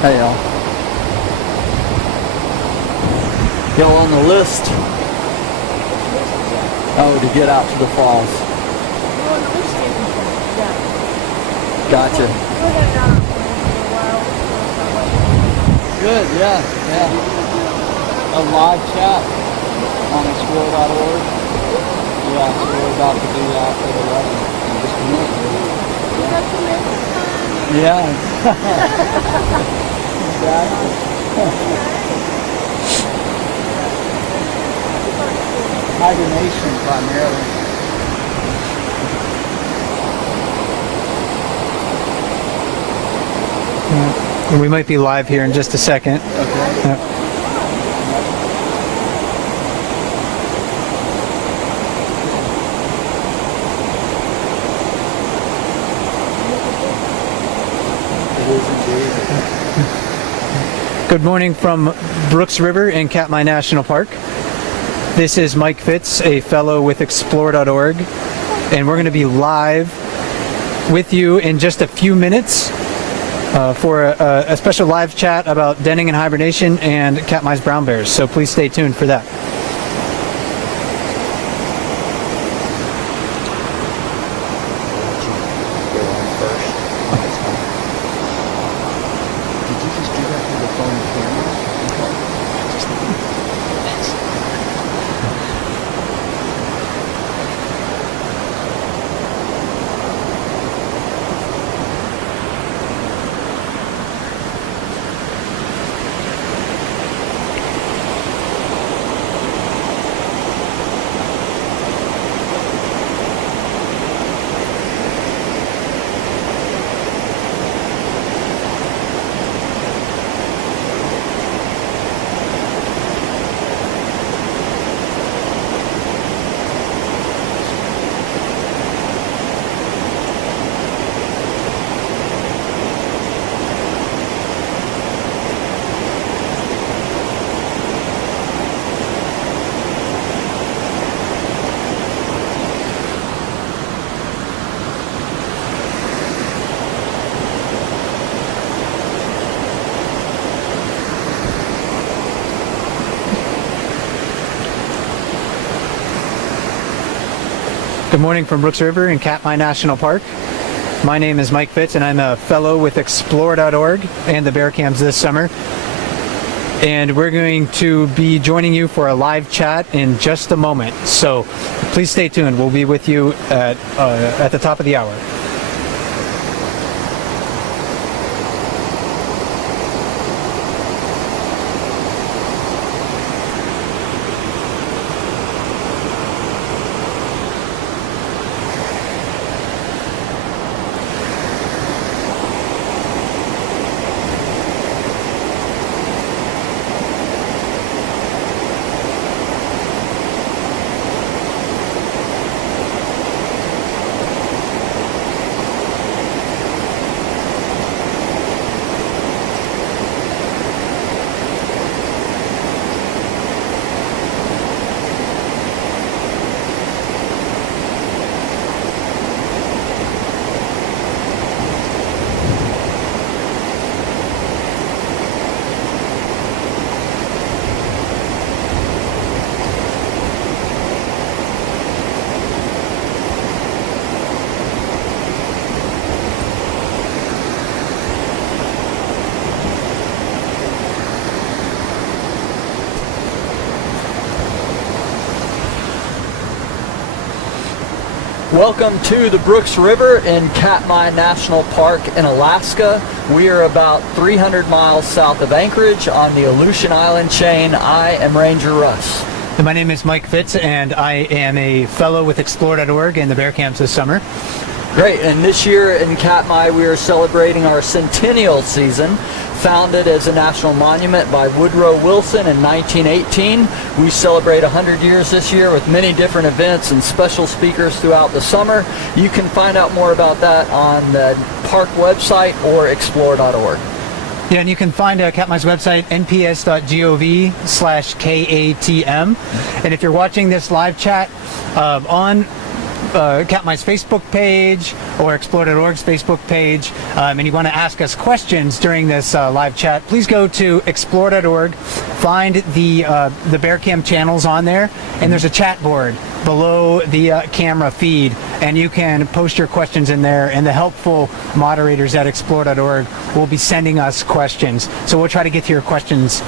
Hey, y'all. Y'all on the list? Oh, to get out to the falls. Gotcha. Good, yeah. A live chat on explore.org. Yeah, so we're about to do that at 11 in just a minute. Yeah. Exactly. Hibernation primarily. We might be live here in just a second. Okay. Good morning from Brooks River in Katmai National Park. This is Mike Fitz, a fellow with explore.org, and we're going to be live with you in just a few minutes for a special live chat about denning and hibernation and Katmai's brown bears. So please stay tuned for that. Good morning from Brooks River in Katmai National Park. My name is Mike Fitz, and I'm a fellow with explore.org and the bear cams this summer. And we're going to be joining you for a live chat in just a moment. So please stay tuned. We'll be with you at the top of the hour. Welcome to the Brooks River in Katmai National Park in Alaska. We are about 300 miles south of Anchorage on the Aleutian Island chain. I am Ranger Russ. And my name is Mike Fitz, and I am a fellow with explore.org and the bear camps this summer. Great, and this year in Katmai we are celebrating our centennial season. Founded as a national monument by Woodrow Wilson in 1918. We celebrate 100 years this year with many different events and special speakers throughout the summer. You can find out more about that on the park website or explore.org. Yeah, and you can find Katmai's website, nps.gov/KATM. And if you're watching this live chat on Katmai's Facebook page or Explore.org's Facebook page, and you want to ask us questions during this live chat, please go to Explore.org, find the Bear Cam channels on there, and there's a chat board below the camera feed, and you can post your questions in there, and the helpful moderators at Explore.org will be sending us questions. So we'll try to get to your questions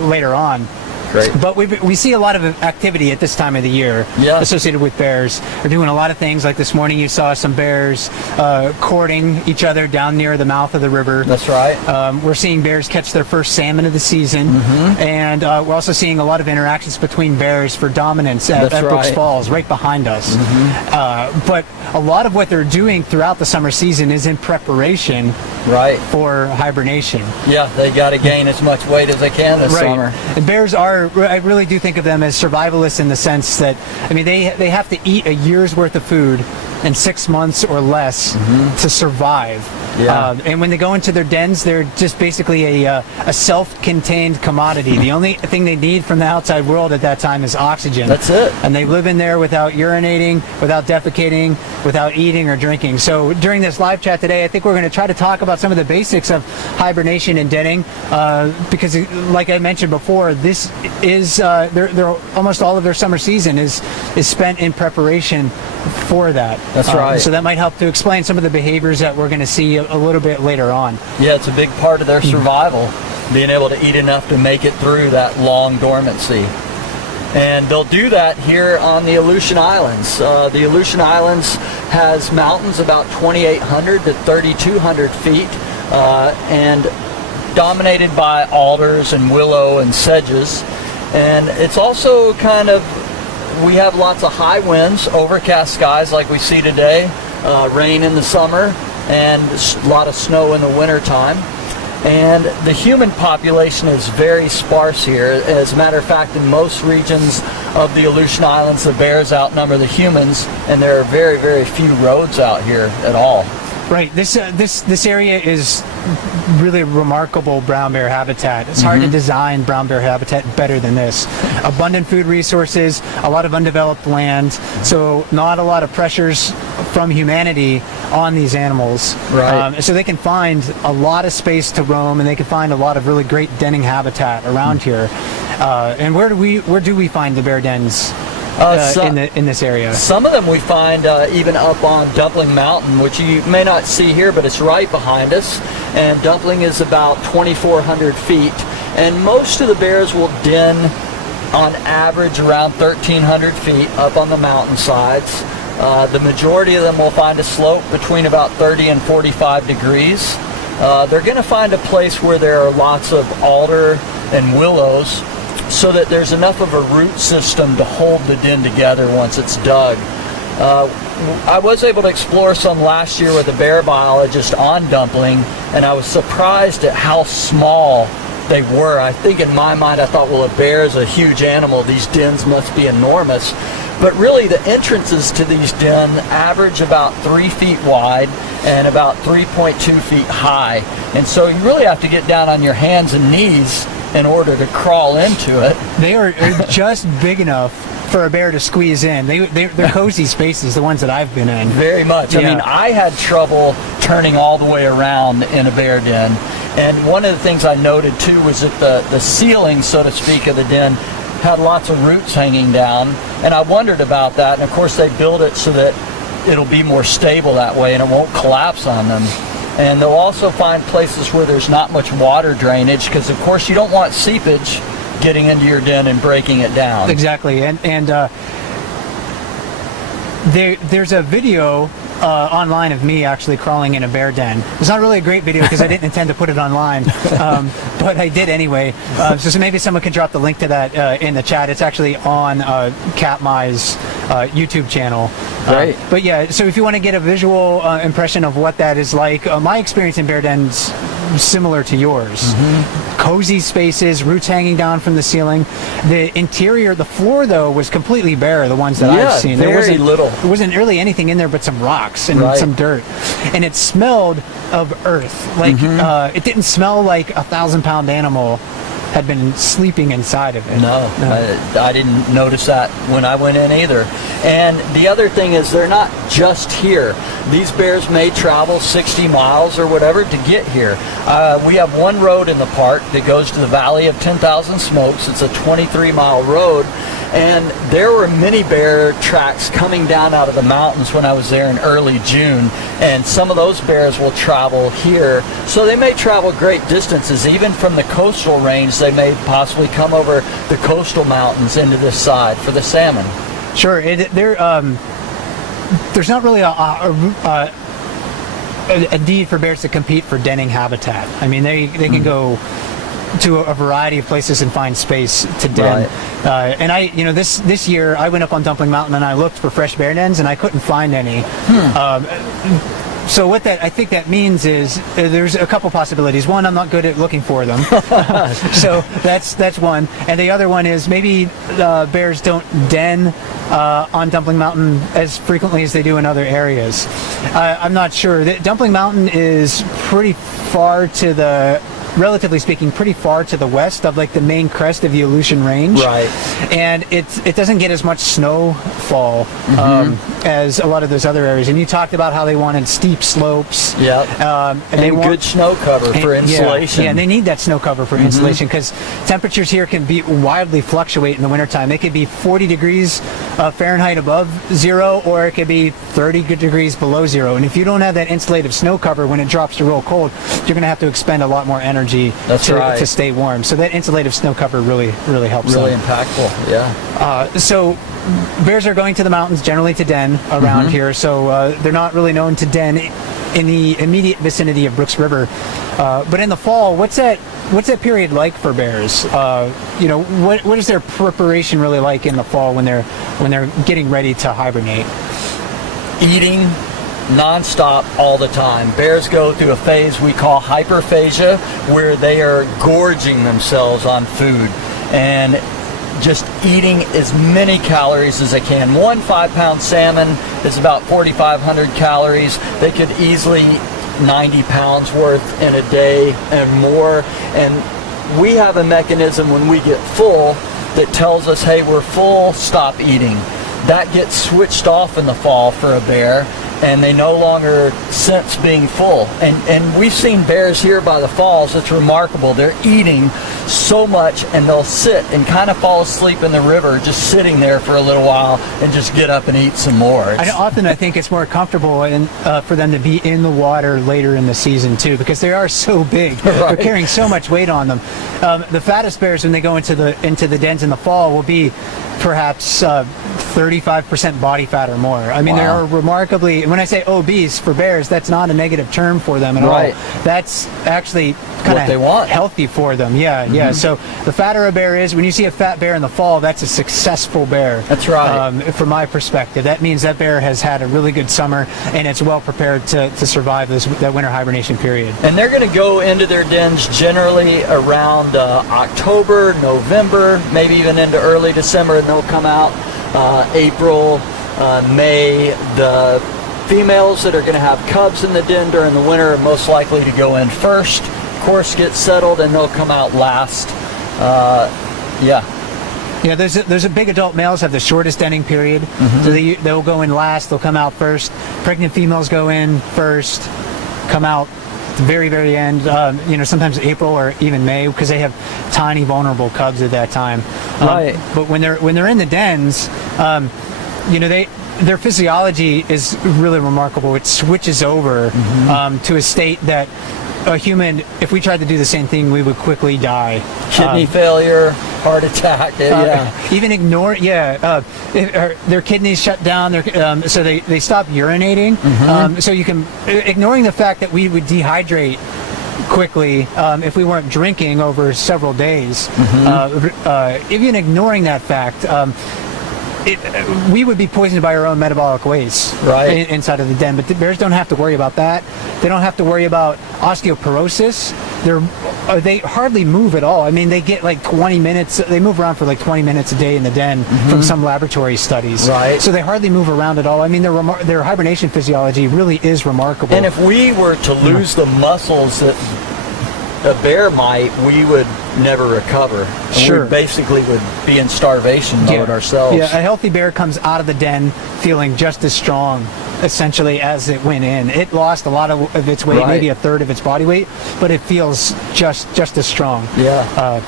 later on. Great. But we see a lot of activity at this time of the year associated with bears. They're doing a lot of things. Like this morning, you saw some bears courting each other down near the mouth of the river. That's right. We're seeing bears catch their first salmon of the season, and we're also seeing a lot of interactions between bears for dominance at Brooks Falls, right behind us. But a lot of what they're doing throughout the summer season is in preparation for hibernation. Yeah, they got to gain as much weight as they can this summer. And bears I really do think of them as survivalists in the sense that, I mean, they have to eat a year's worth of food in 6 months or less to survive. And when they go into their dens, they're just basically a self-contained commodity. The only thing they need from the outside world at that time is oxygen. That's it. And they live in there without urinating, without defecating, without eating or drinking. So during this live chat today, I think we're going to try to talk about some of the basics of hibernation and denning, because like I mentioned before, this is they're almost all of their summer season is spent in preparation for that. That's right. So that might help to explain some of the behaviors that we're going to see a little bit later on. Yeah, it's a big part of their survival, being able to eat enough to make it through that long dormancy. And they'll do that here on the Aleutian Islands. The Aleutian Islands has mountains about 2,800 to 3,200 feet, and dominated by alders and willow and sedges. And it's also kind of, we have lots of high winds, overcast skies like we see today, rain in the summer, and a lot of snow in the wintertime. And the human population is very sparse here. As a matter of fact, in most regions of the Aleutian Islands, the bears outnumber the humans, and there are very, very few roads out here at all. Right. This area is really remarkable brown bear habitat. It's hard to design brown bear habitat better than this. Abundant food resources, a lot of undeveloped land, so not a lot of pressures from humanity on these animals. Right. So they can find a lot of space to roam, and they can find a lot of really great denning habitat around here. And where do we find the bear dens? In this area. Some of them we find even up on Dumpling Mountain, which you may not see here, but it's right behind us. And Dumpling is about 2,400 feet. And most of the bears will den on average around 1,300 feet up on the mountainsides. The majority of them will find a slope between about 30 and 45 degrees. They're going to find a place where there are lots of alder and willows, so that there's enough of a root system to hold the den together once it's dug. I was able to explore some last year with a bear biologist on Dumpling, and I was surprised at how small they were. I think in my mind I thought, well, a bear is a huge animal, these dens must be enormous. But really the entrances to these dens average about 3 feet wide and about 3.2 feet high. And so you really have to get down on your hands and knees in order to crawl into it. They are just big enough for a bear to squeeze in. They're cozy spaces, the ones that I've been in. Very much. Yeah. I mean, I had trouble turning all the way around in a bear den. And one of the things I noted too was that the ceiling, so to speak, of the den had lots of roots hanging down. And I wondered about that. And of course they build it so that it'll be more stable that way and it won't collapse on them. And they'll also find places where there's not much water drainage, because of course you don't want seepage getting into your den and breaking it down. Exactly. And there's a video online of me actually crawling in a bear den. It's not really a great video because I didn't intend to put it online, but I did anyway. So maybe someone can drop the link to that in the chat. It's actually on Katmai's YouTube channel. Great. But yeah, so if you want to get a visual impression of what that is like, my experience in bear dens similar to yours. Cozy spaces, roots hanging down from the ceiling. The interior, the floor though, was completely bare, the ones that I've seen. There wasn't really anything in there but some rocks and some dirt. And it smelled of earth. Like it didn't smell like a 1,000-pound animal had been sleeping inside of it. No, I didn't notice that when I went in either. And the other thing is they're not just here. These bears may travel 60 miles or whatever to get here. We have one road in the park that goes to the Valley of 10,000 Smokes. It's a 23-mile road. And there were many bear tracks coming down out of the mountains when I was there in early June. And some of those bears will travel here. So they may travel great distances. Even from the coastal range, they may possibly come over the coastal mountains into this side for the salmon. Sure. There's not really a need for bears to compete for denning habitat. I mean, they can go to a variety of places and find space to den. Right. And this year I went up on Dumpling Mountain and I looked for fresh bear dens and I couldn't find any. So what I think that means is there's a couple possibilities. One, I'm not good at looking for them. So that's one. And the other one is maybe bears don't den on Dumpling Mountain as frequently as they do in other areas. I'm not sure. Dumpling Mountain is relatively speaking, pretty far to the west of like the main crest of the Aleutian Range. Right. And it doesn't get as much snowfall as a lot of those other areas. And you talked about how they wanted steep slopes. Yeah. And they want good snow cover for insulation. Yeah, and they need that snow cover for insulation because temperatures here can be wildly fluctuate in the wintertime. It could be 40 degrees Fahrenheit above zero, or it could be 30 degrees below zero. And if you don't have that insulative snow cover when it drops to real cold, you're going to have to expend a lot more energy to stay warm. So that insulative snow cover really helps. Really impactful, yeah. So bears are going to the mountains generally to den around here. So they're not really known to den in the immediate vicinity of Brooks River. But in the fall, what's that period like for bears? What is their preparation really like in the fall when they're getting ready to hibernate? Eating non-stop all the time. Bears go through a phase we call hyperphagia, where they are gorging themselves on food and just eating as many calories as they can. One 5-pound salmon is about 4,500 calories. They could easily eat 90 pounds worth in a day and more. And we have a mechanism when we get full that tells us, hey, we're full, stop eating. That gets switched off in the fall for a bear, and they no longer sense being full. And we've seen bears here by the falls. It's remarkable. They're eating so much, and they'll sit and kind of fall asleep in the river, just sitting there for a little while and just get up and eat some more. I think it's more comfortable for them to be in the water later in the season too, because they are so big. Right. They're carrying so much weight on them. The fattest bears, when they go into the dens in the fall, will be perhaps 35% body fat or more. I mean, They are remarkably, when I say obese for bears, that's not a negative term for them at all. That's actually kind of healthy for them. Yeah. So the fatter a bear is, when you see a fat bear in the fall, that's a successful bear. That's right. From my perspective, that means that bear has had a really good summer and it's well prepared to survive that winter hibernation period. And they're going to go into their dens generally around October, November, maybe even into early December, and they'll come out April, May. The females that are going to have cubs in the den during the winter are most likely to go in first, of course, get settled, and they'll come out last. Yeah, there's a big adult males have the shortest denning period, so they'll go in last, they'll come out first. Pregnant females go in first, come out at the very, very end, sometimes April or even May, because they have tiny, vulnerable cubs at that time. Right. But when they're in the dens, their physiology is really remarkable. It switches over to a state that a human, if we tried to do the same thing, we would quickly die. Kidney failure, heart attack. Even ignore. Their kidneys shut down. So they stop urinating. So you can, ignoring the fact that we would dehydrate quickly if we weren't drinking over several days. Even ignoring that fact, we would be poisoned by our own metabolic waste inside of the den. But the bears don't have to worry about that. They don't have to worry about osteoporosis. They hardly move at all. I mean, they get like 20 minutes. They move around for like 20 minutes a day in the den from some laboratory studies. Right. So they hardly move around at all. I mean, their hibernation physiology really is remarkable. And if we were to lose the muscles that a bear might, we would never recover. And Sure. we basically would be in starvation mode ourselves. Yeah, a healthy bear comes out of the den feeling just as strong, essentially, as it went in. It lost a lot of its weight, Right. maybe a third of its body weight, but it feels just as strong. Yeah.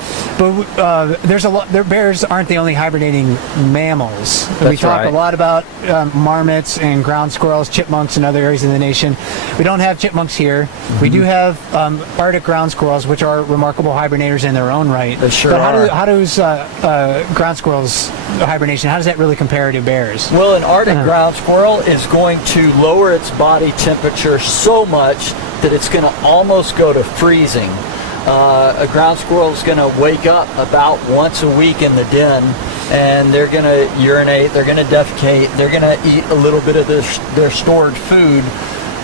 There's a lot. Bears aren't the only hibernating mammals. We That's talk right. a lot about marmots and ground squirrels, chipmunks in other areas of the nation. We don't have chipmunks here. We do have Arctic ground squirrels, which are remarkable hibernators in their own right. They sure but are. how does ground squirrels hibernation? How does that really compare to bears? Well, an Arctic ground squirrel is going to lower its body temperature so much that it's going to almost go to freezing. A ground squirrel is going to wake up about once a week in the den, and they're going to urinate, they're going to defecate, they're going to eat a little bit of their stored food,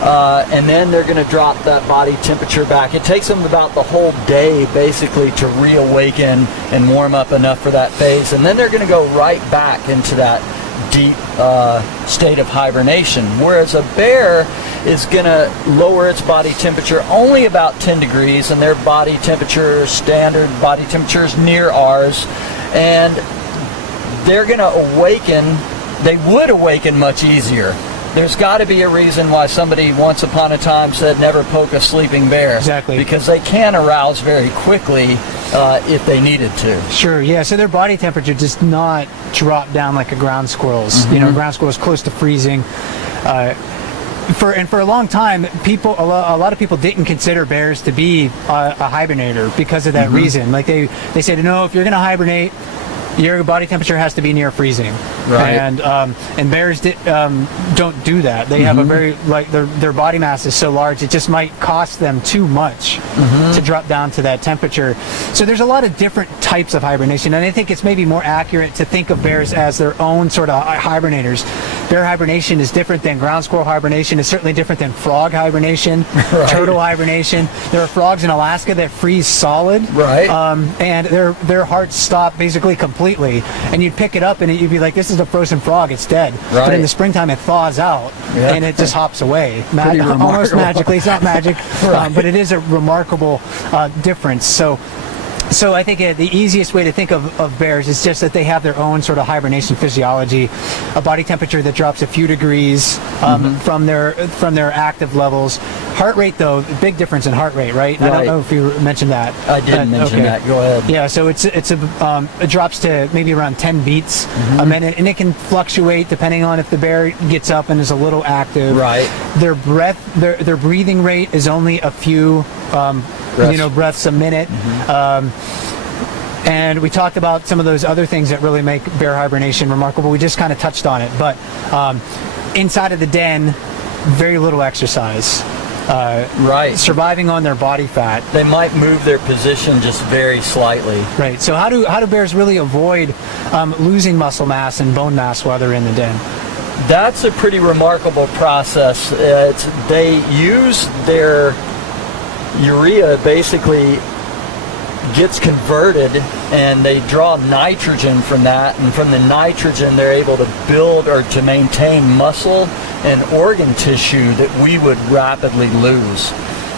and then they're going to drop that body temperature back. It takes them about the whole day basically to reawaken and warm up enough for that phase, and then they're going to go right back into that deep state of hibernation. Whereas a bear is going to lower its body temperature only about 10 degrees, and their body temperature, standard body temperature, is near ours, and they're going to awaken. They would awaken much easier. There's got to be a reason why somebody once upon a time said never poke a sleeping bear. Exactly. Because they can arouse very quickly if they needed to. Sure, yeah. So their body temperature does not drop down like a ground squirrel's. You know, ground squirrel's close to freezing. For a long time, a lot of people didn't consider bears to be a hibernator because of that reason. Like they said, no, if you're going to hibernate, your body temperature has to be near freezing. Right. And bears don't do that. They have a very, like, their body mass is so large, it just might cost them too much to drop down to that temperature. So there's a lot of different types of hibernation, and I think it's maybe more accurate to think of bears as their own sort of hibernators. Bear hibernation is different than ground squirrel hibernation. It's certainly different than frog hibernation, turtle hibernation. There are frogs in Alaska that freeze solid. Right. And their hearts stop basically completely. And you'd pick it up and you'd be like, this is a frozen frog, it's dead. Right. But in the springtime it thaws out and it just hops away. Pretty Almost remarkable. magically. It's not magic, Right. but it is a remarkable difference. So I think the easiest way to think of bears is just that they have their own sort of hibernation physiology, a body temperature that drops a few degrees from their active levels. Heart rate, though, big difference in heart rate, right? I don't know if you mentioned that. I did mention that. Go ahead. Yeah, so it drops to maybe around 10 beats a minute, and it can fluctuate depending on if the bear gets up and is a little active. Right. Their breathing rate is only a few breaths a minute. And we talked about some of those other things that really make bear hibernation remarkable. We just kind of touched on it, but inside of the den, very little exercise. Right. Surviving on their body fat. They might move their position just very slightly. Right. So how do bears really avoid losing muscle mass and bone mass while they're in the den? That's a pretty remarkable process. They use their urea basically gets converted, and they draw nitrogen from that, and from the nitrogen they're able to build or to maintain muscle and organ tissue that we would rapidly lose.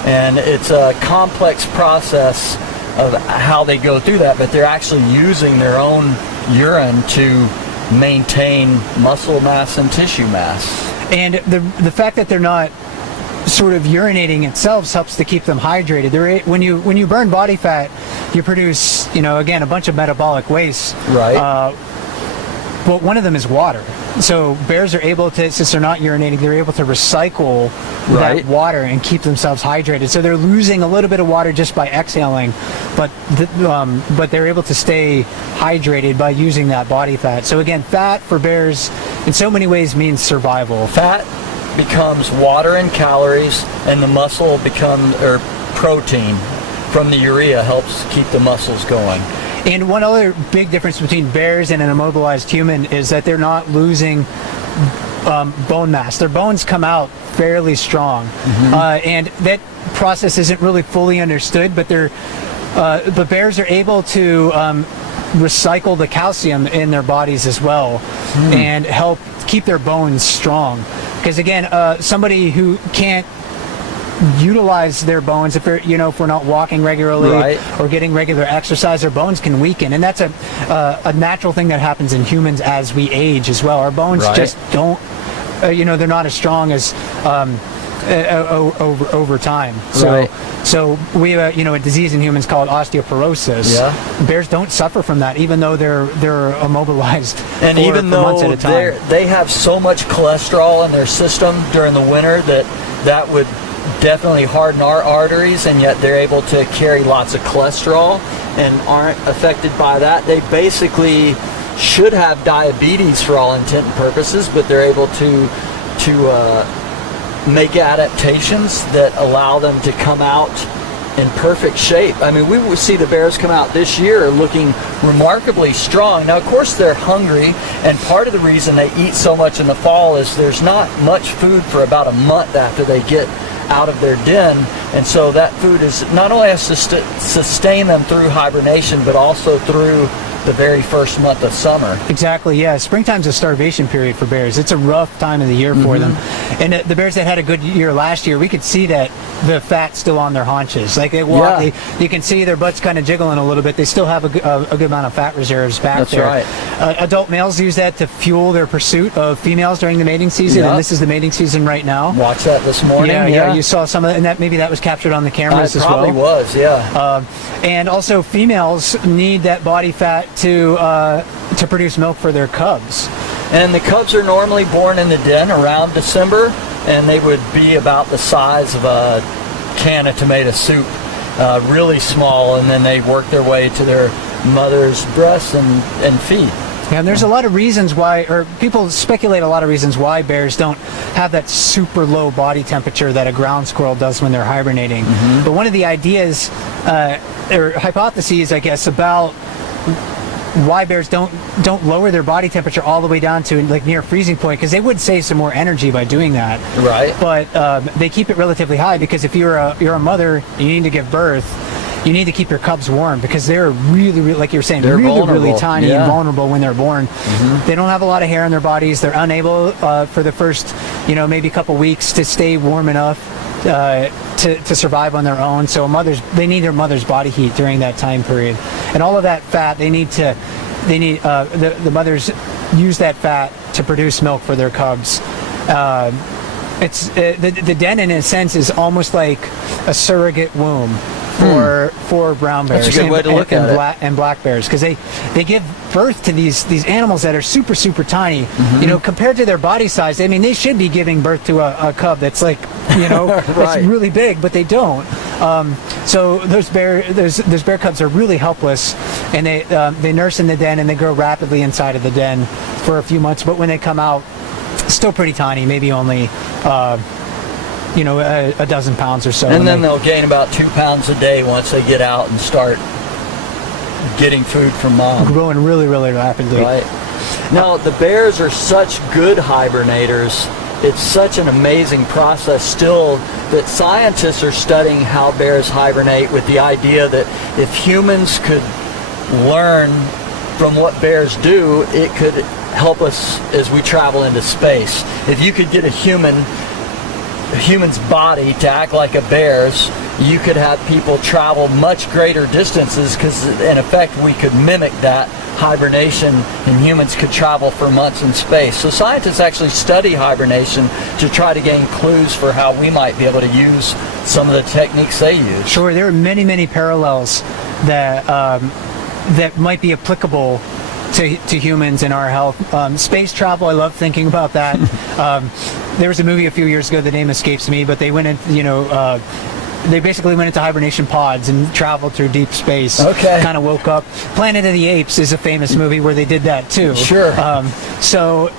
And it's a complex process of how they go through that, but they're actually using their own urine to maintain muscle mass and tissue mass. And the fact that they're not sort of urinating itself helps to keep them hydrated. When you burn body fat, you produce, again, a bunch of metabolic waste. Right. But one of them is water. So bears are able to, since they're not urinating, they're able to recycle that water and keep themselves hydrated. So they're losing a little bit of water just by exhaling, but they're able to stay hydrated by using that body fat. So again, fat for bears in so many ways means survival. Fat becomes water and calories, and the muscle or protein from the urea helps keep the muscles going. And one other big difference between bears and an immobilized human is that they're not losing bone mass. Their bones come out fairly strong, and that process isn't really fully understood. But bears are able to recycle the calcium in their bodies as well, and help keep their bones strong. Because again, somebody who can't utilize their bones. If they're, if we're not walking regularly Right. or getting regular exercise, our bones can weaken, and that's a natural thing that happens in humans as we age as well. Our bones Right. just don't, they're not as strong as over time. Right. So we have a disease in humans called osteoporosis. Yeah. Bears don't suffer from that, even though they're immobilized And for even months though at a time. they have so much cholesterol in their system during the winter that would definitely harden our arteries, and yet they're able to carry lots of cholesterol and aren't affected by that. They basically should have diabetes for all intent and purposes, but they're able to make adaptations that allow them to come out in perfect shape. I mean, we will see the bears come out this year looking remarkably strong. Now, of course, they're hungry, and part of the reason they eat so much in the fall is there's not much food for about a month after they get out of their den, and so that food is not only has to sustain them through hibernation, but also through the very first month of summer. Exactly, yeah. Springtime's a starvation period for bears. It's a rough time of the year for them. And the bears that had a good year last year, we could see that the fat's still on their haunches. Like they walk, Yeah. you can see their butts kind of jiggling a little bit. They still have a good amount of fat reserves back That's there. right. Adult males use that to fuel their pursuit of females during the mating season, Yeah. and this is the mating season right now. Watch that this morning. Yeah, you saw some of that, and maybe that was captured on the cameras It as well. probably was, yeah. And also, females need that body fat to produce milk for their cubs. And the cubs are normally born in the den around December, and they would be about the size of a can of tomato soup, really small, and then they work their way to their mother's breasts and feet. And there's a lot of reasons why, or people speculate a lot of reasons why bears don't have that super low body temperature that a ground squirrel does when they're hibernating. But one of the ideas, or hypotheses, I guess, about why bears don't lower their body temperature all the way down to like near freezing point, because they would save some more energy by doing that. Right. But they keep it relatively high because if you're a mother, you need to give birth. You need to keep your cubs warm because they're really, really, like you were saying, They're really vulnerable. tiny Yeah. and vulnerable when they're born. They don't have a lot of hair on their bodies. They're unable for the first, maybe couple weeks to stay warm enough to survive on their own. So they need their mother's body heat during that time period, and all of that fat the mothers use that fat to produce milk for their cubs. It's the den in a sense is almost like a surrogate womb for brown bears. That's a good way to look at it. And black bears, because they give birth to these animals that are super, super tiny. Compared to their body size, I mean, they should be giving birth to a cub that's like, Right. that's really big, but they don't. So those bear cubs are really helpless, and they nurse in the den and they grow rapidly inside of the den for a few months. But when they come out, still pretty tiny, maybe only a dozen pounds or so. And then they'll gain about 2 pounds a day once they get out and start getting food from mom. Growing really, really rapidly. Right. Now, the bears are such good hibernators. It's such an amazing process still that scientists are studying how bears hibernate with the idea that if humans could learn from what bears do, it could help us as we travel into space. If you could get a human's body to act like a bear's, you could have people travel much greater distances, because in effect we could mimic that hibernation and humans could travel for months in space. So scientists actually study hibernation to try to gain clues for how we might be able to use some of the techniques they use. Sure, there are many, many parallels that might be applicable to humans in our health. Space travel, I love thinking about that. There was a movie a few years ago, the name escapes me, but they went in, they basically went into hibernation pods and traveled through deep space. Okay. Kind of woke up. Planet of the Apes is a famous movie where they did that too. Sure. So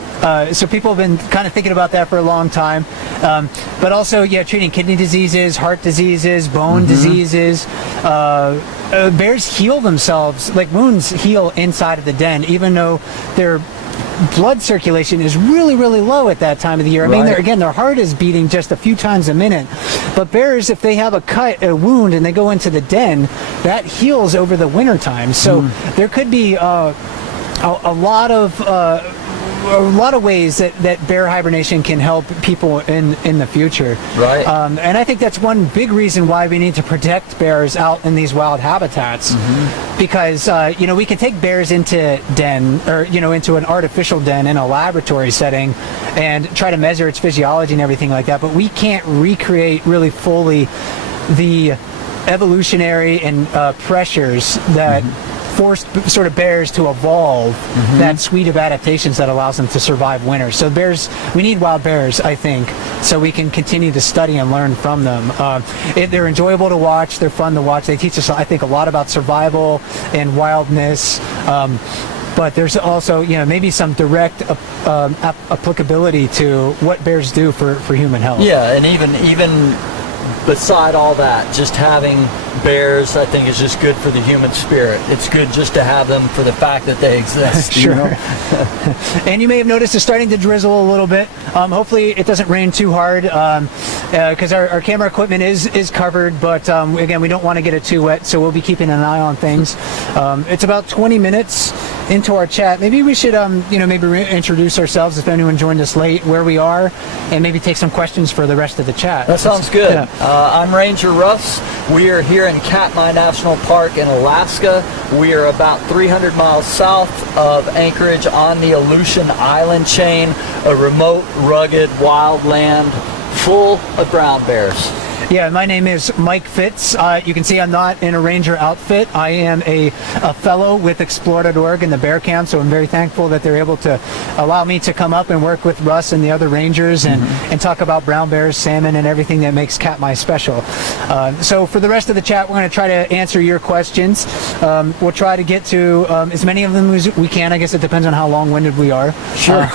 people have been kind of thinking about that for a long time. But also, treating kidney diseases, heart diseases, bone diseases. Bears heal themselves, like wounds heal inside of the den, even though their blood circulation is really, really low at that time of the year. I mean, their heart is beating just a few times a minute. But bears, if they have a wound, and they go into the den, that heals over the winter time. So there could be a lot of a lot of ways that bear hibernation can help people in the future. Right. And I think that's one big reason why we need to protect bears out in these wild habitats. Because, we can take bears into den or, into an artificial den in a laboratory setting and try to measure its physiology and everything like that. But we can't recreate really fully the evolutionary and pressures that forced sort of bears to evolve that suite of adaptations that allows them to survive winter. So we need wild bears, I think, so we can continue to study and learn from them. They're enjoyable to watch. They're fun to watch. They teach us, I think, a lot about survival and wildness. But there's also, maybe some direct applicability to what bears do for human health. Yeah, and even beside all that, just having bears, I think, is just good for the human spirit. It's good just to have them for the fact that they exist. Sure. And you may have noticed it's starting to drizzle a little bit. Hopefully it doesn't rain too hard because our camera equipment is covered, but again, we don't want to get it too wet, so we'll be keeping an eye on things. It's about 20 minutes into our chat. Maybe we should maybe introduce ourselves if anyone joined us late, where we are, and maybe take some questions for the rest of the chat. That sounds good. Yeah. I'm Ranger Russ. We are here in Katmai National Park in Alaska. We are about 300 miles south of Anchorage on the Aleutian Island chain, a remote, rugged, wild land full of brown bears. Yeah, my name is Mike Fitz. You can see I'm not in a ranger outfit. I am a fellow with Explore.org and the Bear Camp, so I'm very thankful that they're able to allow me to come up and work with Russ and the other rangers and talk about brown bears, salmon, and everything that makes Katmai special. So for the rest of the chat, we're going to try to answer your questions. We'll try to get to as many of them as we can. I guess it depends on how long-winded we are. Sure.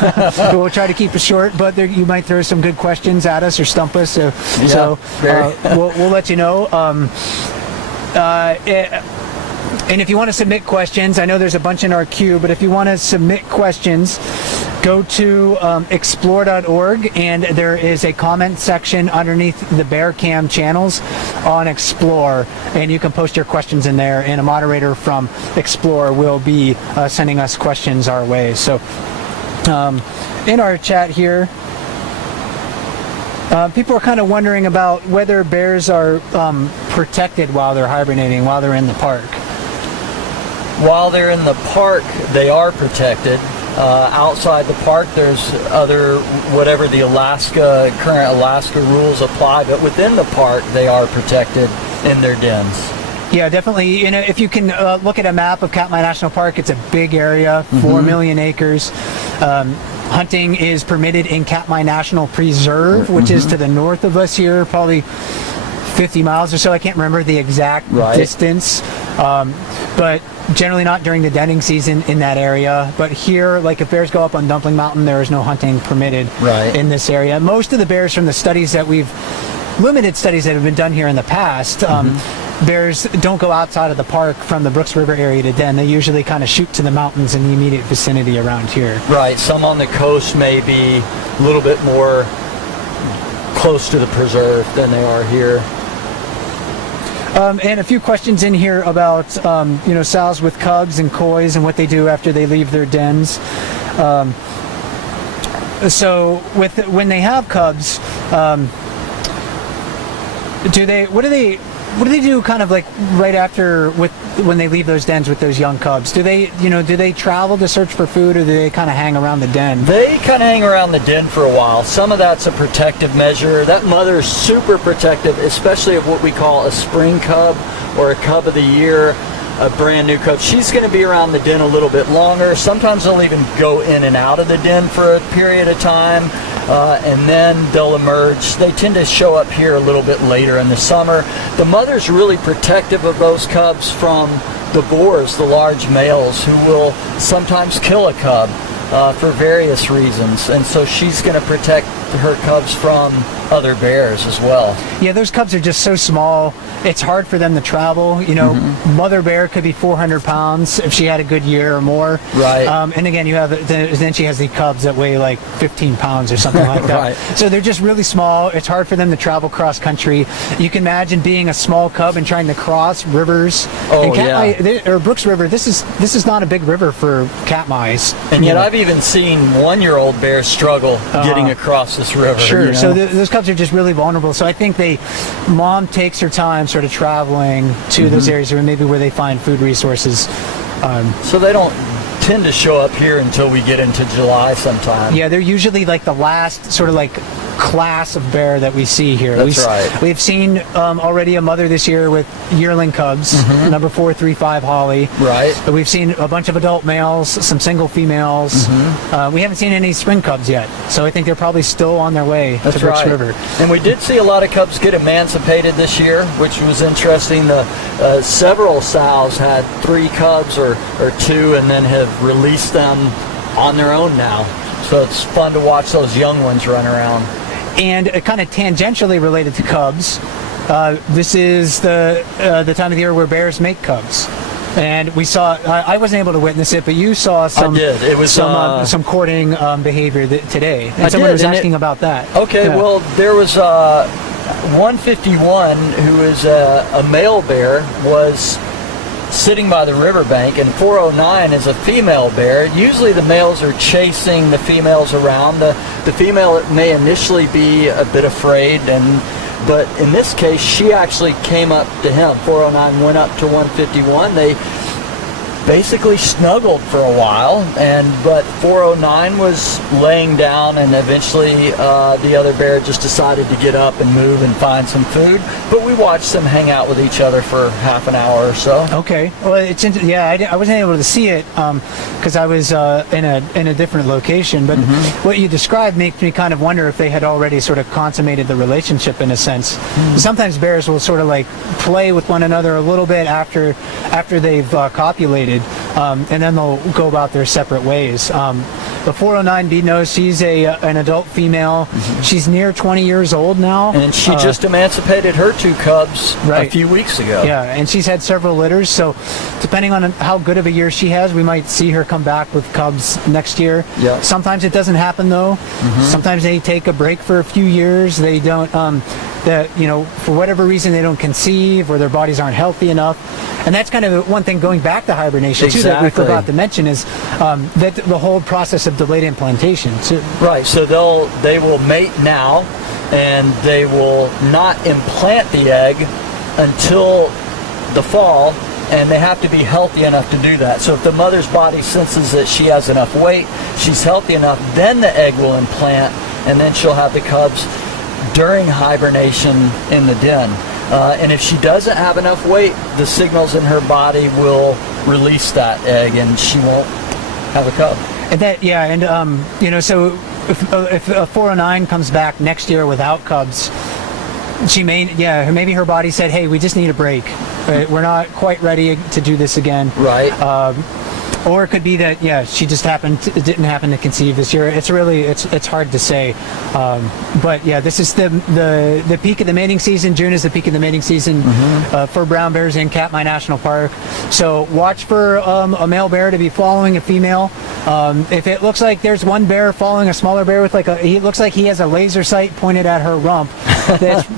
We'll try to keep it short, but you might throw some good questions at us or stump us. We'll let you know. And if you want to submit questions, I know there's a bunch in our queue, but if you want to submit questions, go to explore.org, and there is a comment section underneath the Bear Cam channels on Explore, and you can post your questions in there, and a moderator from Explore will be sending us questions our way. So in our chat here, people are kind of wondering about whether bears are protected while they're hibernating, while they're in the park. While they're in the park, they are protected. Outside the park, there's whatever the current Alaska rules apply, but within the park, they are protected in their dens. Yeah, definitely. If you can look at a map of Katmai National Park, it's a big area, 4 million acres. Hunting is permitted in Katmai National Preserve, which is to the north of us here, probably 50 miles or so. I can't remember the exact distance, but generally not during the denning season in that area. But here, like if bears go up on Dumpling Mountain, there is no hunting permitted in this area. Most of the bears from the limited studies that have been done here in the past, bears don't go outside of the park from the Brooks River area to den. They usually kind of shoot to the mountains in the immediate vicinity around here. Right. Some on the coast may be a little bit more close to the preserve than they are here. And a few questions in here about sows with cubs and coys and what they do after they leave their dens. So when they have cubs, what do they do kind of like right after when they leave those dens with those young cubs? Do they travel to search for food, or do they kind of hang around the den? They kind of hang around the den for a while. Some of that's a protective measure. That mother is super protective, especially of what we call a spring cub or a cub of the year, a brand new cub. She's going to be around the den a little bit longer. Sometimes they'll even go in and out of the den for a period of time. And then they'll emerge. They tend to show up here a little bit later in the summer. The mother's really protective of those cubs from the boars, the large males, who will sometimes kill a cub for various reasons. And so she's going to protect her cubs from other bears as well. Yeah, those cubs are just so small. It's hard for them to travel. You know, mother bear could be 400 pounds if she had a good year or more. Right. And again, you have then she has the cubs that weigh like 15 pounds or something like that. Right. So they're just really small. It's hard for them to travel cross country. You can imagine being a small cub and trying to cross rivers. Oh, and Katmai, yeah. or Brooks River. This is not a big river for Katmais. And yet You know. I've even seen 1-year-old bears struggle getting across this river. Sure. you know? So those cubs are just really vulnerable. So I think mom takes her time sort of traveling to those areas where maybe where they find food resources. So they don't tend to show up here until we get into July sometime. Yeah, they're usually like the last sort of like class of bear that we see here. That's right. We've seen already a mother this year with yearling cubs, number 435 Holly. Right. We've seen a bunch of adult males, some single females. We haven't seen any spring cubs yet, so I think they're probably still on their way That's to Brooks right. River. And we did see a lot of cubs get emancipated this year, which was interesting. Several sows had 3 cubs or 2 and then have released them on their own now. So it's fun to watch those young ones run around. And kind of tangentially related to cubs, this is the time of the year where bears make cubs. And we saw, I wasn't able to witness it, but you saw some. I did. It was some courting behavior today. And I someone did, was and asking about that. Okay, Yeah. well, there was 151 who is a male bear was sitting by the riverbank, and 409 is a female bear. Usually the males are chasing the females around. The female may initially be a bit afraid, but in this case she actually came up to him. 409 went up to 151. They basically snuggled for a while, but 409 was laying down, and eventually the other bear just decided to get up and move and find some food. But we watched them hang out with each other for half an hour or so. Okay. Well, it's I wasn't able to see it because I was in a different location. But what you described makes me kind of wonder if they had already sort of consummated the relationship in a sense. Sometimes bears will sort of like play with one another a little bit after they've copulated, and then they'll go about their separate ways. The 409 Beadnose, she's an adult female. She's near 20 years old now. And she just emancipated her 2 cubs Right. a few weeks ago. Yeah, and she's had several litters, so depending on how good of a year she has, we might see her come back with cubs next year. Yeah. Sometimes it doesn't happen though. Sometimes they take a break for a few years. They don't, for whatever reason, they don't conceive or their bodies aren't healthy enough. And that's kind of one thing going back to hibernation too that we Exactly. forgot to mention is that the whole process of delayed implantation. So, Right, so they will mate now, and they will not implant the egg until the fall, and they have to be healthy enough to do that. So if the mother's body senses that she has enough weight, she's healthy enough, then the egg will implant, and then she'll have the cubs during hibernation in the den. And if she doesn't have enough weight, the signals in her body will release that egg, and she won't have a cub. And that, so if a 409 comes back next year without cubs, maybe her body said, hey, we just need a break. We're not quite ready to do this again. Right. Or it could be that, she just didn't happen to conceive this year. It's really, it's hard to say. But this is the peak of the mating season. June is the peak of the mating season for brown bears in Katmai National Park. So watch for a male bear to be following a female. If it looks like there's one bear following a smaller bear with he looks like he has a laser sight pointed at her rump,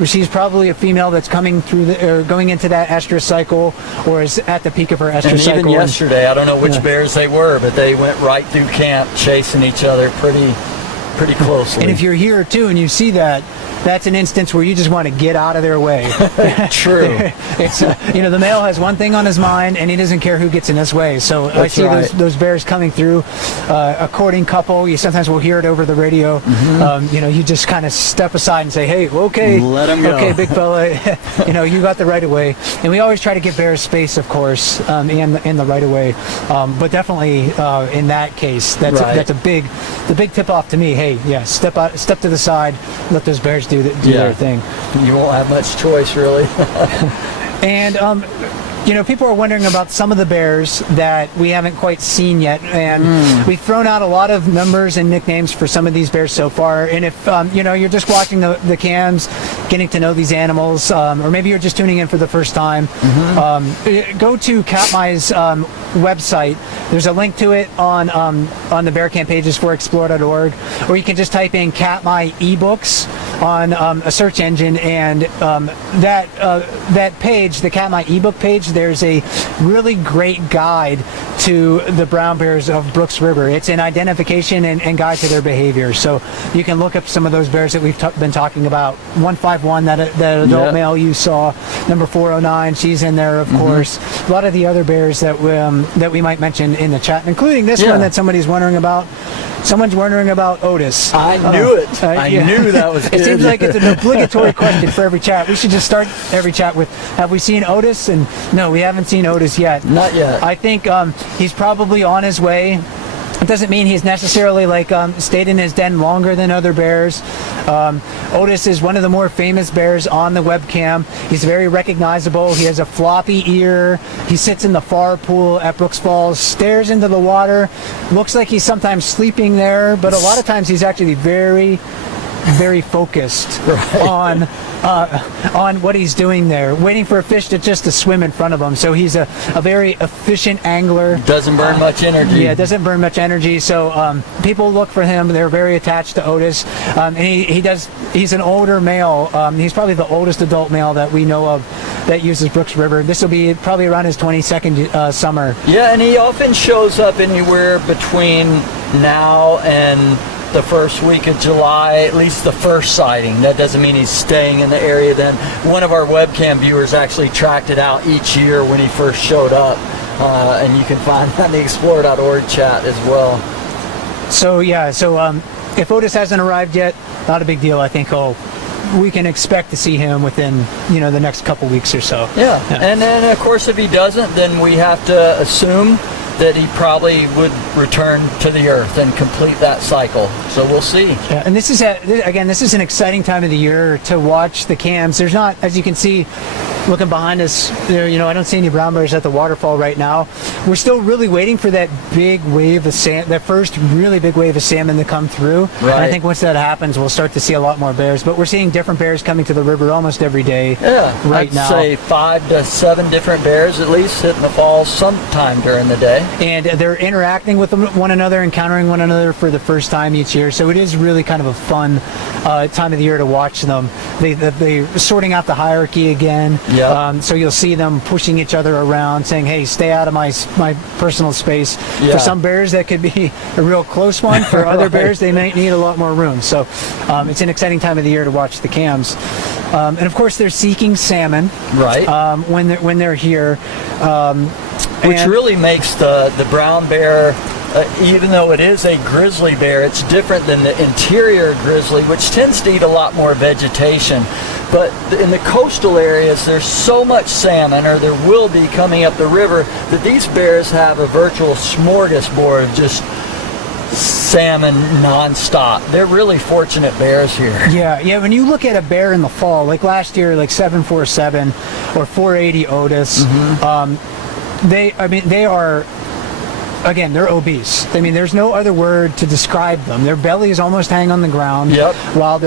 she's probably a female that's coming through or going into that estrus cycle, or is at the peak of her estrus And cycle. even yesterday, I don't know which bears they were, but they went right through camp chasing each other pretty closely. And if you're here too and you see that, that's an instance where you just want to get out of their way. True. It's the male has one thing on his mind and he doesn't care who gets in his way. So I see right. those bears coming through. A courting couple, you sometimes will hear it over the radio. You just kind of step aside and say, hey, okay, let him go. Okay, big fella, you got the right of way. And we always try to give bears space, of course, in the right of way. But definitely in that case, that's the big tip off to me. Hey, step to the side, let those bears do their thing. You won't have much choice, really. And people are wondering about some of the bears that we haven't quite seen yet, and we've thrown out a lot of numbers and nicknames for some of these bears so far. And if you're just watching the cams, getting to know these animals, or maybe you're just tuning in for the first time, go to Katmai's website. There's a link to it on the Bear Camp pages for explore.org, or you can just type in Katmai ebooks on a search engine, and that page, the Katmai ebook page, there's a really great guide to the brown bears of Brooks River. It's an identification and guide to their behavior. So you can look up some of those bears that we've been talking about. 151, that adult male you saw. Number 409, she's in there, of course. A lot of the other bears that we might mention in the chat, including this one that somebody's wondering about. Someone's wondering about Otis. I knew it. I knew that was good. It seems like it's an obligatory question for every chat. We should just start every chat with, have we seen Otis? And no, we haven't seen Otis yet. Not yet. I think he's probably on his way. It doesn't mean he's necessarily stayed in his den longer than other bears. Otis is one of the more famous bears on the webcam. He's very recognizable. He has a floppy ear. He sits in the far pool at Brooks Falls, stares into the water. Looks like he's sometimes sleeping there, but a lot of times he's actually very, very focused on what he's doing there, waiting for a fish to swim in front of him. So he's a very efficient angler. Doesn't burn much energy. Yeah, doesn't burn much energy. So people look for him. They're very attached to Otis. And he's an older male. He's probably the oldest adult male that we know of that uses Brooks River. This will be probably around his 22nd summer. Yeah, and he often shows up anywhere between now and the first week of July, at least the first sighting. That doesn't mean he's staying in the area then. One of our webcam viewers actually tracked it out each year when he first showed up, and you can find that in the explore.org chat as well. So if Otis hasn't arrived yet, not a big deal. I think we can expect to see him within the next couple weeks or so. Yeah. And then of course if he doesn't, then we have to assume that he probably would return to the earth and complete that cycle. So we'll see. Yeah, and this is an exciting time of the year to watch the cams. There's not, as you can see, looking behind us there, I don't see any brown bears at the waterfall right now. We're still really waiting for that big wave of that first really big wave of salmon to come through. Right. And I think once that happens, we'll start to see a lot more bears. But we're seeing different bears coming to the river almost every day. Yeah, right now. I'd say 5 to 7 different bears at least hitting the falls sometime during the day. And they're interacting with one another, encountering one another for the first time each year. So it is really kind of a fun time of the year to watch them. They're sorting out the hierarchy again. Yep. So you'll see them pushing each other around, saying, hey, stay out of my personal space. Yeah. For some bears, that could be a real close one. For other bears, they might need a lot more room. So it's an exciting time of the year to watch the cams. And of course, they're seeking salmon. Right. When they're here. Which really makes the brown bear, even though it is a grizzly bear, it's different than the interior grizzly, which tends to eat a lot more vegetation. But in the coastal areas, there's so much salmon, or there will be coming up the river, that these bears have a virtual smorgasbord of just salmon nonstop. They're really fortunate bears here. Yeah. When you look at a bear in the fall, like last year, like 747 or 480 Otis, they are, again, they're obese. I mean, there's no other word to describe them. Their bellies almost hang on the ground. Yep. while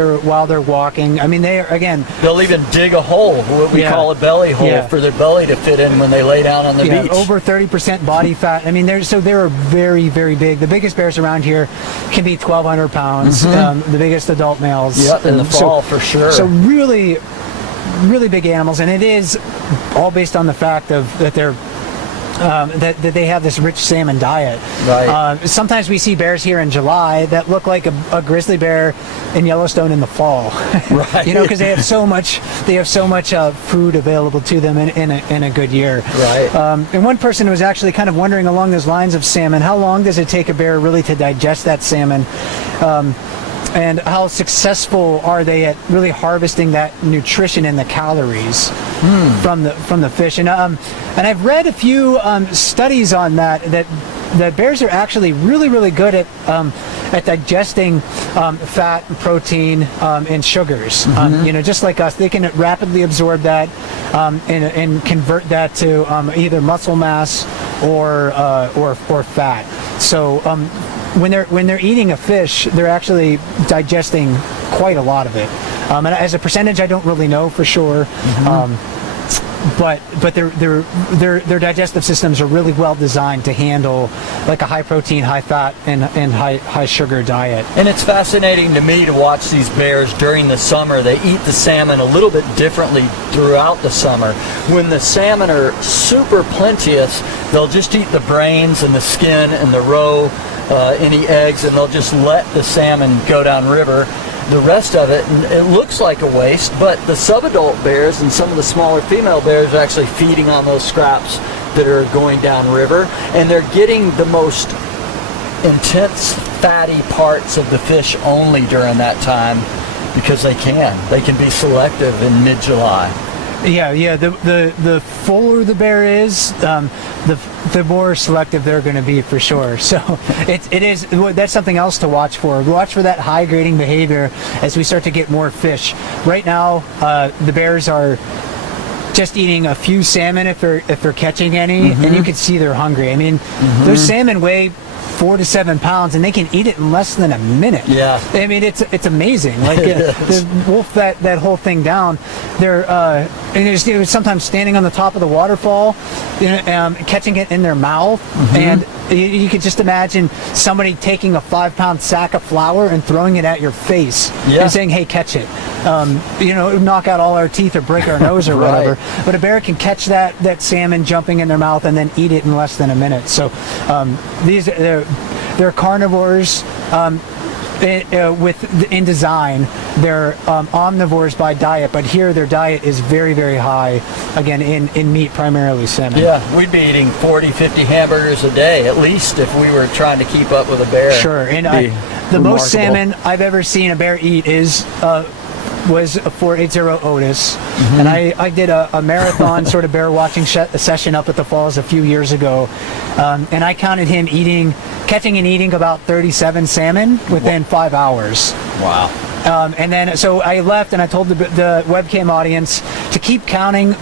they're walking. I mean, they'll even dig a hole, what we call a belly hole, for their belly to fit in when they lay down on the beach. Over 30% body fat. I mean, they're very, very big. The biggest bears around here can be 1,200 pounds. The biggest adult males. Yep, in the fall for sure. So really, really big animals, and it is all based on the fact that they're that they have this rich salmon diet. Right. Sometimes we see bears here in July that look like a grizzly bear in Yellowstone in the fall. Right. Because they have so much food available to them in a good year. Right. And one person was actually kind of wondering along those lines of salmon, how long does it take a bear really to digest that salmon? and how successful are they at really harvesting that nutrition and the calories from the fish. And I've read a few studies on that bears are actually really good at digesting fat and protein and sugars. Just like us, they can rapidly absorb that and convert that to either muscle mass or fat. So when they're eating a fish, they're actually digesting quite a lot of it. And as a percentage, I don't really know for sure. But their digestive systems are really well designed to handle like a high protein, high fat, and high sugar diet. And it's fascinating to me to watch these bears during the summer. They eat the salmon a little bit differently throughout the summer. When the salmon are super plenteous, they'll just eat the brains and the skin and the roe, any eggs, and they'll just let the salmon go downriver. The rest of it, it looks like a waste, but the subadult bears and some of the smaller female bears are actually feeding on those scraps that are going downriver, and they're getting the most intense fatty parts of the fish only during that time because they can be selective in mid-July. Yeah. The fuller the bear is, the more selective they're going to be for sure. So it is. That's something else to watch for. Watch for that high grading behavior as we start to get more fish. Right now, the bears are just eating a few salmon if they're catching any, and you can see they're hungry. I mean, those salmon weigh 4 to 7 pounds, and they can eat it in less than a minute. Yeah, I mean it's amazing. Like the wolf that whole thing down. They're and they're sometimes standing on the top of the waterfall, catching it in their mouth, and you could just imagine somebody taking a 5-pound sack of flour and throwing it at your face and saying, "Hey, catch it." Knock out all our teeth or break our nose or whatever. But a bear can catch that salmon jumping in their mouth and then eat it in less than a minute. So they're carnivores in design. They're omnivores by diet, but here their diet is very, very high, again, in meat, primarily salmon. Yeah, we'd be eating 40, 50 hamburgers a day, at least, if we were trying to keep up with a bear. Sure, and the most salmon I've ever seen a bear eat was a 480 Otis, and I did a marathon sort of bear watching session up at the falls a few years ago, and I counted him catching and eating about 37 salmon within 5 hours. Wow. And then so I left and I told the webcam audience to keep counting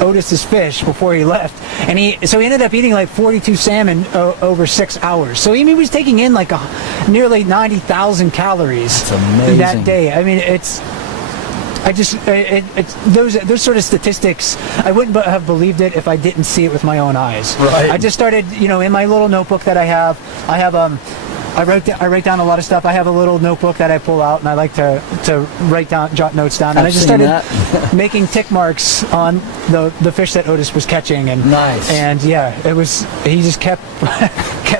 Otis's fish before he left, and he ended up eating like 42 salmon over 6 hours. So he was taking in like nearly 90,000 calories that day. I mean, it's those sort of statistics. I wouldn't have believed it if I didn't see it with my own eyes. Right. I just started, in my little notebook that I have I write down a lot of stuff. I have a little notebook that I pull out, and I like to jot notes down. And I just started making tick marks on the fish that Otis was catching. And nice. And he just kept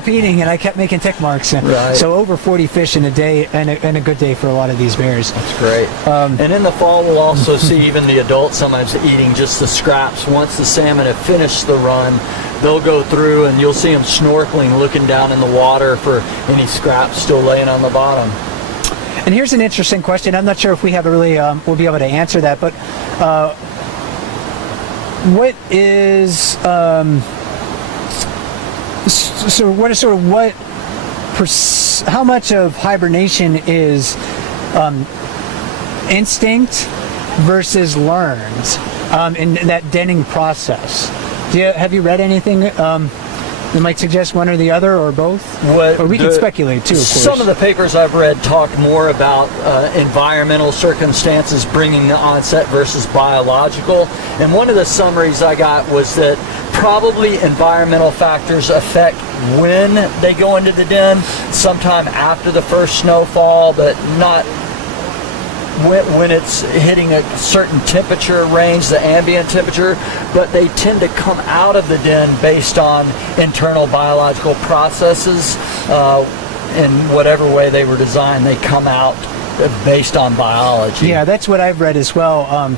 eating, and I kept making tick marks. And so over 40 fish in a day, and a good day for a lot of these bears. That's great. And in the fall, we'll also see even the adults sometimes eating just the scraps. Once the salmon have finished the run, they'll go through, and you'll see them snorkeling, looking down in the water for any scraps still laying on the bottom. And here's an interesting question. I'm not sure if we have we'll be able to answer that, but what is how much of hibernation is instinct versus learned in that denning process? Have you read anything that might suggest one or the other, or both? Or we can speculate too, of course. Some of the papers I've read talk more about environmental circumstances bringing the onset versus biological. And one of the summaries I got was that probably environmental factors affect when they go into the den, sometime after the first snowfall, but not when it's hitting a certain temperature range, the ambient temperature, but they tend to come out of the den based on internal biological processes. In whatever way they were designed, they come out based on biology. Yeah, that's what I've read as well.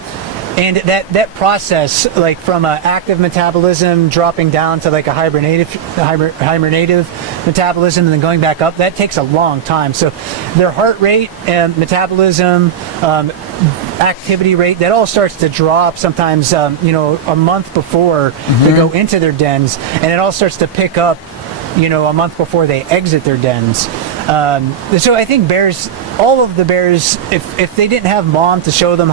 And that process, like from an active metabolism dropping down to like a hibernative metabolism and then going back up, that takes a long time. So their heart rate and metabolism, activity rate, that all starts to drop sometimes, a month before they go into their dens, and it all starts to pick up, a month before they exit their dens. So I think all of the bears, if they didn't have mom to show them,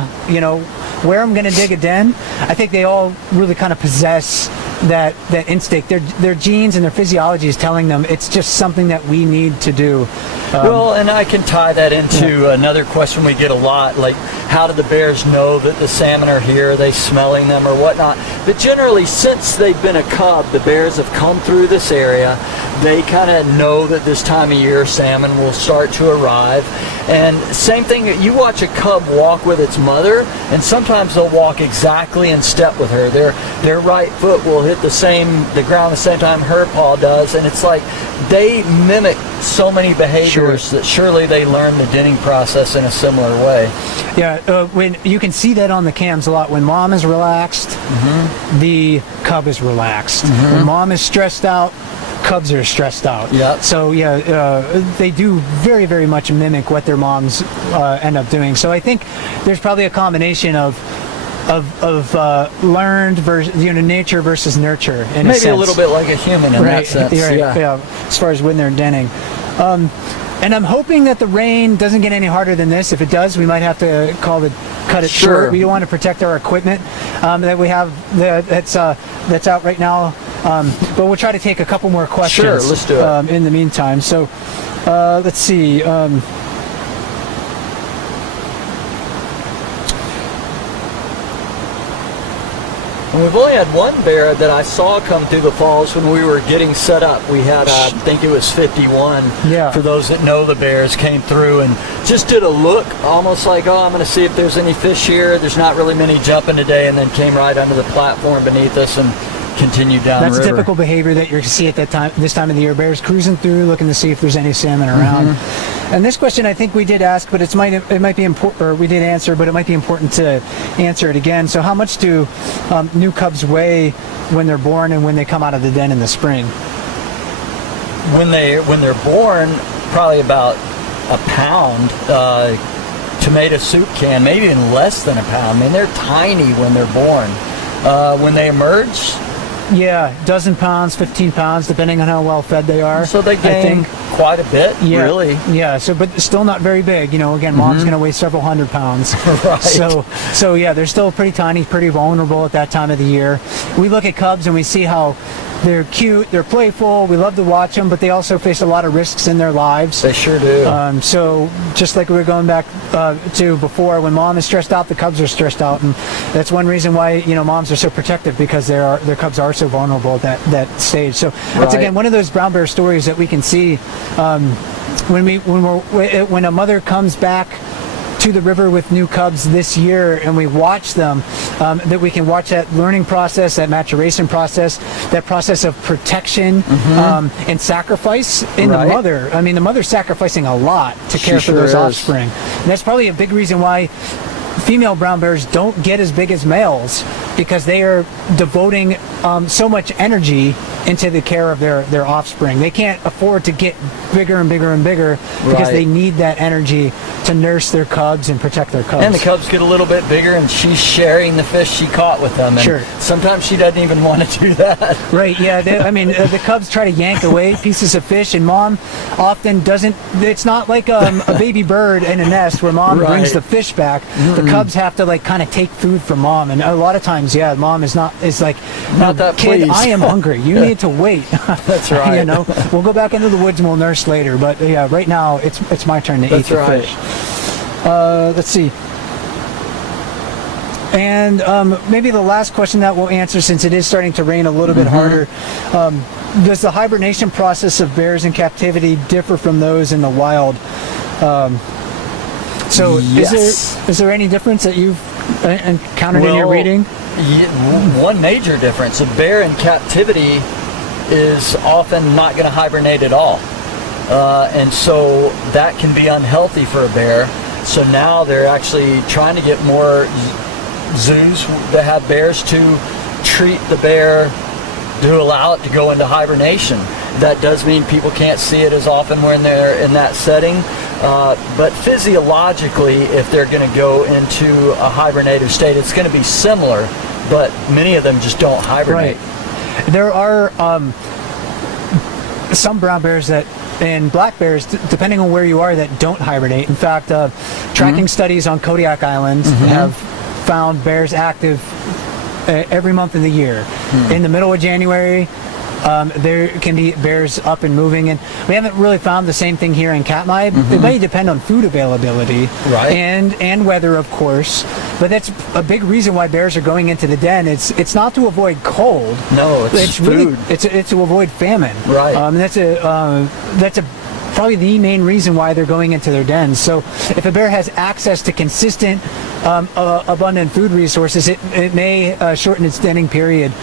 where I'm going to dig a den, I think they all really kind of possess that instinct. Their genes and their physiology is telling them it's just something that we need to do. Well, and I can tie that into another question we get a lot, like how do the bears know that the salmon are here? Are they smelling them or whatnot? But generally, since they've been a cub, the bears have come through this area. They kind of know that this time of year salmon will start to arrive. And same thing, you watch a cub walk with its mother, and sometimes they'll walk exactly in step with her. Their right foot will hit the ground the same time her paw does, and it's like they mimic so many behaviors that surely they learn the denning process in a similar way. Yeah, when you can see that on the cams a lot. When mom is relaxed, the cub is relaxed. When mom is stressed out, cubs are stressed out. Yeah. So they do very, very much mimic what their moms end up doing. So I think there's probably a combination of learned versus nature versus nurture in Maybe a sense. a little bit like a human in that sense. Right. Yeah. As far as when they're denning. And I'm hoping that the rain doesn't get any harder than this. If it does, we might have to cut it short. We want to protect our equipment that we have that's out right now. But we'll try to take a couple more questions. Sure, let's do it. In the meantime. So let's see. And we've only had one bear that I saw come through the falls when we were getting set up. We had, I think it was 51. Yeah. For those that know the bears, came through and just did a look, almost like, I'm going to see if there's any fish here. There's not really many jumping today, and then came right under the platform beneath us and continued down the river. That's typical behavior that you see at this time of the year. Bears cruising through, looking to see if there's any salmon around. And this question I think we did ask, but it might be important, or we did answer, but it might be important to answer it again. So how much do new cubs weigh when they're born and when they come out of the den in the spring? When they're born, probably about a pound. Tomato soup can, maybe even less than a pound. I mean, they're tiny when they're born. When they emerge, dozen pounds, 15 pounds, depending on how well fed they are. So they gain quite a bit, really. Yeah, but still not very big. Again, mom's going to weigh several hundred pounds. Right. So they're still pretty tiny, pretty vulnerable at that time of the year. We look at cubs and we see how they're cute, they're playful, we love to watch them, but they also face a lot of risks in their lives. They sure do. So just like we were going back to before, when mom is stressed out, the cubs are stressed out, and that's one reason why moms are so protective, because their cubs are so vulnerable at that stage. So that's again one of those brown bear stories that we can see when a mother comes back to the river with new cubs this year, and we watch them, that we can watch that learning process, that maturation process, that process of protection and sacrifice in the mother. I mean, the mother's sacrificing a lot to care for those offspring. And that's probably a big reason why female brown bears don't get as big as males, because they are devoting so much energy into the care of their offspring. They can't afford to get bigger and bigger and bigger, because they need that energy to nurse their cubs and protect their cubs. And the cubs get a little bit bigger, and she's sharing the fish she caught with them. And sometimes she doesn't even want to do that. Right, yeah. The cubs try to yank away pieces of fish, and mom often doesn't. It's not like a baby bird in a nest where mom brings the fish back. The cubs have to kind of take food from mom, and a lot of times, mom is like, not that kid, pleased. I am hungry. You need to wait. That's right. We'll go back into the woods and we'll nurse later. But right now it's my turn to eat the fish. Let's see. And maybe the last question that we'll answer, since it is starting to rain a little bit harder, does the hibernation process of bears in captivity differ from those in the wild? Is there any difference that you've encountered in your reading? One major difference: a bear in captivity is often not going to hibernate at all, and so that can be unhealthy for a bear. So now they're actually trying to get more zoos that have bears to treat the bear, to allow it to go into hibernation. That does mean people can't see it as often when they're in that setting. But physiologically, if they're going to go into a hibernative state, it's going to be similar, but many of them just don't hibernate. Right. There are some brown bears and black bears, depending on where you are, that don't hibernate. In fact, tracking studies on Kodiak Island have found bears active every month of the year. In the middle of January, there can be bears up and moving, and we haven't really found the same thing here in Katmai. It may depend on food availability, right, and weather, of course. But that's a big reason why bears are going into the den. It's not to avoid cold. No, it's food. Really, it's to avoid famine. Right. That's probably the main reason why they're going into their dens. So if a bear has access to consistent, abundant food resources, it may shorten its denning period.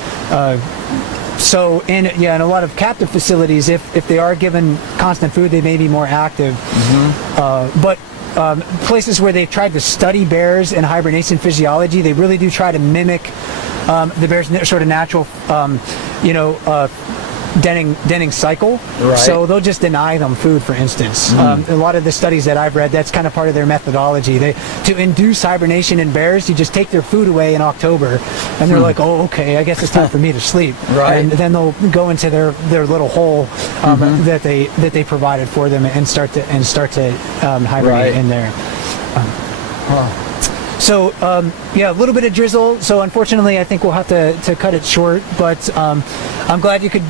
So in a lot of captive facilities, if they are given constant food, they may be more active. But places where they've tried to study bears and hibernation physiology, they really do try to mimic the bear's sort of natural, denning cycle. Right. So they'll just deny them food, for instance. A lot of the studies that I've read, that's kind of part of their methodology. To induce hibernation in bears, you just take their food away in October, and they're like, oh, okay, I guess it's time for me to sleep. Right. And then they'll go into their little hole that they provided for them and start to hibernate Right. in there. So, a little bit of drizzle. So, unfortunately, I think we'll have to cut it short. But I'm glad you could,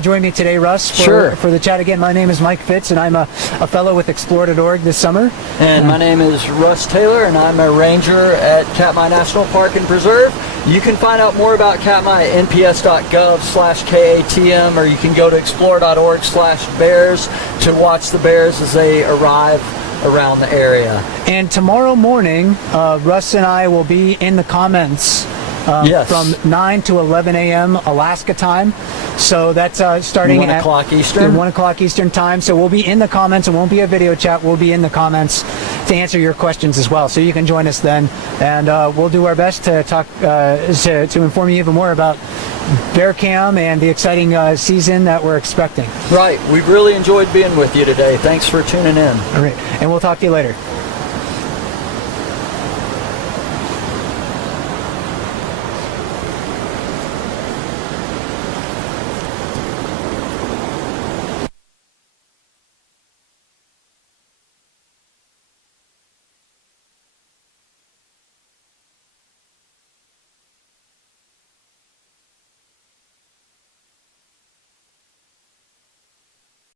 join me today, Russ, for the chat again. My name is Mike Fitz, and I'm a fellow with Explore.org this summer. And my name is Russ Taylor, and I'm a ranger at Katmai National Park and Preserve. You can find out more about Katmai at nps.gov/KATM, or you can go to explore.org/bears to watch the bears as they arrive around the area. And tomorrow morning, Russ and I will be in the comments from 9 to 11 a.m. Alaska time. So that's starting 1 o'clock Eastern. 1 o'clock Eastern time. So we'll be in the comments. It won't be a video chat. We'll be in the comments to answer your questions as well. So you can join us then, and we'll do our best to talk to inform you even more about Bear Cam and the exciting season that we're expecting. Right. We've really enjoyed being with you today. Thanks for tuning in. All right. And we'll talk to you later.